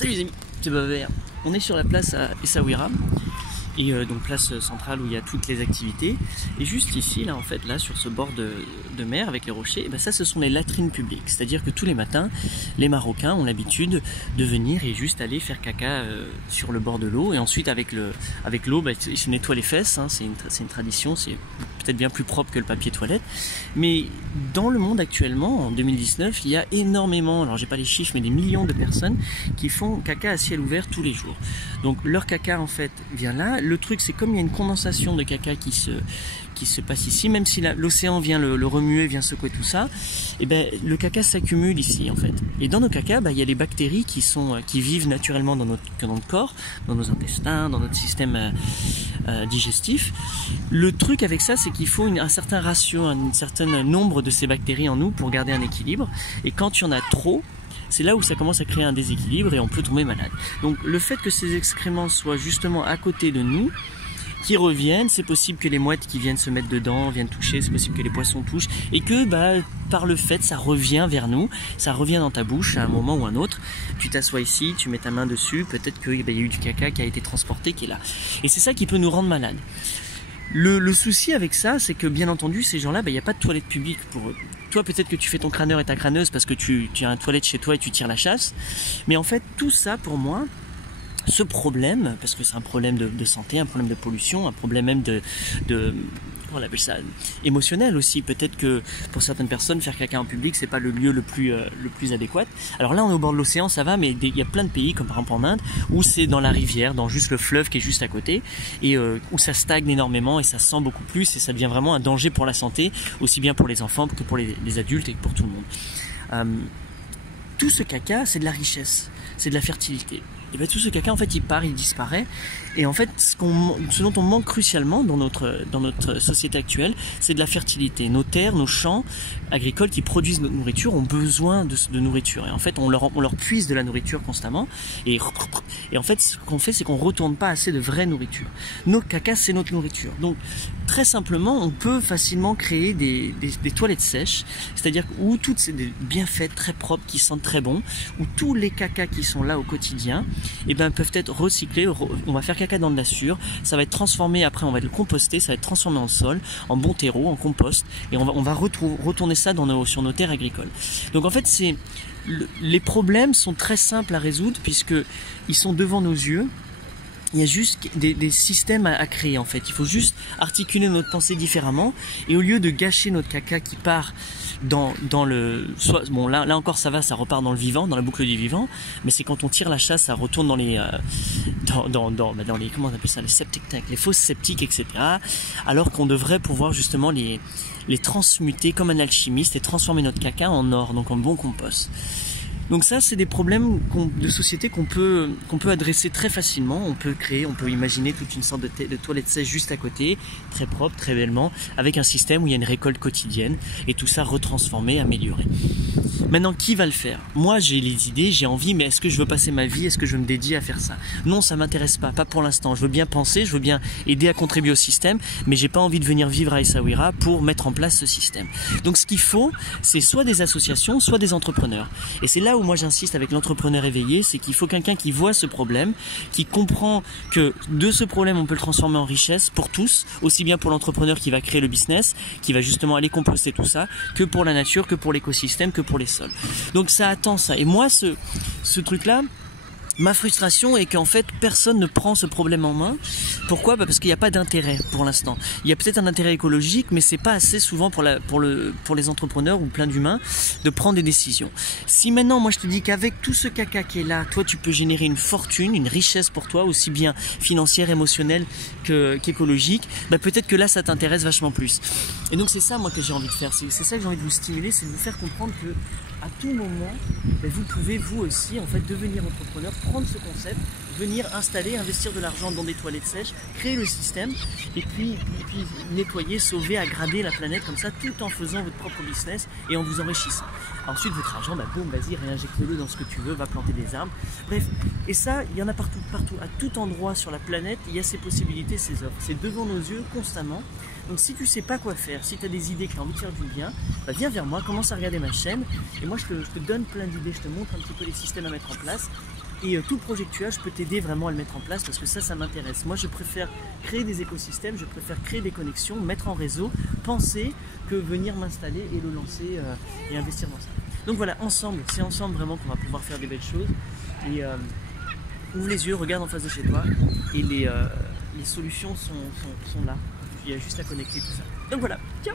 Salut les amis, c'est Babert. On est sur la place à Essaouira, et donc place centrale où il y a toutes les activités. Et juste ici, là en fait, là sur ce bord de mer avec les rochers, ben ça ce sont les latrines publiques. C'est-à-dire que tous les matins, les Marocains ont l'habitude de venir et juste aller faire caca sur le bord de l'eau. Et ensuite avec l'eau, ben, ils se nettoient les fesses, hein, c'est une tradition, c'est peut-être bien plus propre que le papier toilette. Mais dans le monde actuellement, en 2019, il y a énormément, alors j'ai pas les chiffres, mais des millions de personnes qui font caca à ciel ouvert tous les jours. Donc leur caca en fait vient là. Le truc c'est comme il y a une condensation de caca qui se passe ici, même si l'océan vient le remuer, vient secouer tout ça, et ben le caca s'accumule ici en fait. Et dans nos cacas, ben, il y a les bactéries qui vivent naturellement dans notre corps, dans nos intestins, dans notre système digestif. Le truc avec ça, c'est qu'il faut un certain ratio, un certain nombre de ces bactéries en nous pour garder un équilibre. Et quand il y en a trop, c'est là où ça commence à créer un déséquilibre et on peut tomber malade. Donc le fait que ces excréments soient justement à côté de nous, qui reviennent, c'est possible que les mouettes qui viennent se mettre dedans, viennent toucher, c'est possible que les poissons touchent, et que bah, par le fait, ça revient vers nous, ça revient dans ta bouche à un moment ou un autre. Tu t'assois ici, tu mets ta main dessus, peut-être qu'il y a eu du caca qui a été transporté, qui est là. Et c'est ça qui peut nous rendre malades. Le souci avec ça, c'est que bien entendu, ces gens-là, il n'y a pas de toilette publique pour eux. Toi, peut-être que tu fais ton crâneur et ta crâneuse parce que tu as un toilette chez toi et tu tires la chasse. Mais en fait, tout ça, pour moi, ce problème, parce que c'est un problème de santé, un problème de pollution, un problème même on appelle ça émotionnel aussi. Peut-être que pour certaines personnes, faire caca en public, c'est pas le lieu le plus adéquat. Alors là, on est au bord de l'océan, ça va, mais il y a plein de pays, comme par exemple en Inde, où c'est dans la rivière, dans juste le fleuve qui est juste à côté, et où ça stagne énormément et ça sent beaucoup plus, et ça devient vraiment un danger pour la santé, aussi bien pour les enfants que pour les adultes et pour tout le monde. Tout ce caca, c'est de la richesse, c'est de la fertilité. Et bien tout ce caca en fait il part, il disparaît, et en fait ce dont on manque crucialement dans notre société actuelle, c'est de la fertilité. Nos terres, nos champs agricoles qui produisent notre nourriture ont besoin de nourriture, et en fait on leur puise de la nourriture constamment, et en fait ce qu'on fait c'est qu'on retourne pas assez de vraie nourriture. Nos cacas c'est notre nourriture, donc très simplement on peut facilement créer des toilettes sèches, c'est-à-dire où toutes c'est bien faites, très propres, qui sentent très bon, où tous les cacas qui sont là au quotidien et ben peuvent être recyclés. On va faire caca dans de la sûre, ça va être transformé, après on va le composter, ça va être transformé en sol, en bon terreau, en compost, et on va retourner ça sur nos terres agricoles. Donc en fait les problèmes sont très simples à résoudre puisque ils sont devant nos yeux. Il y a juste des systèmes à créer en fait. Il faut juste articuler notre pensée différemment, et au lieu de gâcher notre caca qui part dans bon là encore ça va, ça repart dans le vivant, dans la boucle du vivant, mais c'est quand on tire la chasse, ça retourne dans les comment on appelle ça, les septic tanks, les fosses septiques, etc. Alors qu'on devrait pouvoir justement les transmuter comme un alchimiste et transformer notre caca en or, donc en bon compost. Donc ça, c'est des problèmes de société qu'on peut adresser très facilement. On peut imaginer toute une sorte de toilette sèche juste à côté, très propre, très bellement, avec un système où il y a une récolte quotidienne, et tout ça retransformé, amélioré. Maintenant, qui va le faire? Moi, j'ai les idées, j'ai envie, mais est-ce que je veux passer ma vie, est-ce que je veux me dédier à faire ça? Non, ça m'intéresse pas pour l'instant. Je veux bien penser, je veux bien aider à contribuer au système, mais j'ai pas envie de venir vivre à Essaouira pour mettre en place ce système. Donc ce qu'il faut, c'est soit des associations, soit des entrepreneurs. Et c'est là où moi j'insiste avec l'entrepreneur éveillé, c'est qu'il faut quelqu'un qui voit ce problème, qui comprend que de ce problème on peut le transformer en richesse pour tous, aussi bien pour l'entrepreneur qui va créer le business, qui va justement aller composter tout ça, que pour la nature, que pour l'écosystème, que pour les sols. Donc ça attend ça. Et moi ce truc-là, ma frustration est qu'en fait personne ne prend ce problème en main. Pourquoi? Parce qu'il n'y a pas d'intérêt pour l'instant. Il y a peut-être un intérêt écologique, mais c'est pas assez souvent pour les entrepreneurs ou plein d'humains de prendre des décisions. Si maintenant moi je te dis qu'avec tout ce caca qui est là, toi tu peux générer une fortune, une richesse pour toi, aussi bien financière, émotionnelle qu'écologique, bah peut-être que là ça t'intéresse vachement plus. Et donc c'est ça moi que j'ai envie de faire, c'est ça que j'ai envie de vous stimuler, c'est de vous faire comprendre que à tout moment, vous pouvez vous aussi en fait devenir entrepreneur, prendre ce concept, venir installer, investir de l'argent dans des toilettes sèches, créer le système, et puis nettoyer, sauver, aggrader la planète comme ça, tout en faisant votre propre business et en vous enrichissant. Ensuite votre argent, boum, vas-y, réinjecte-le dans ce que tu veux, va planter des arbres. Bref, et ça, il y en a partout, à tout endroit sur la planète, il y a ces possibilités, ces offres. C'est devant nos yeux constamment. Donc si tu sais pas quoi faire, si tu as des idées, que tu as envie de faire du bien, viens vers moi, commence à regarder ma chaîne, et moi je te donne plein d'idées, je te montre un petit peu les systèmes à mettre en place. Et tout le projet que tu as, je peux t'aider vraiment à le mettre en place parce que ça m'intéresse. Moi, je préfère créer des écosystèmes, je préfère créer des connexions, mettre en réseau, penser que venir m'installer et le lancer et investir dans ça. Donc voilà, ensemble, c'est ensemble vraiment qu'on va pouvoir faire des belles choses. Et ouvre les yeux, regarde en face de chez toi et les solutions sont là. Il y a juste à connecter tout ça. Donc voilà, tiens.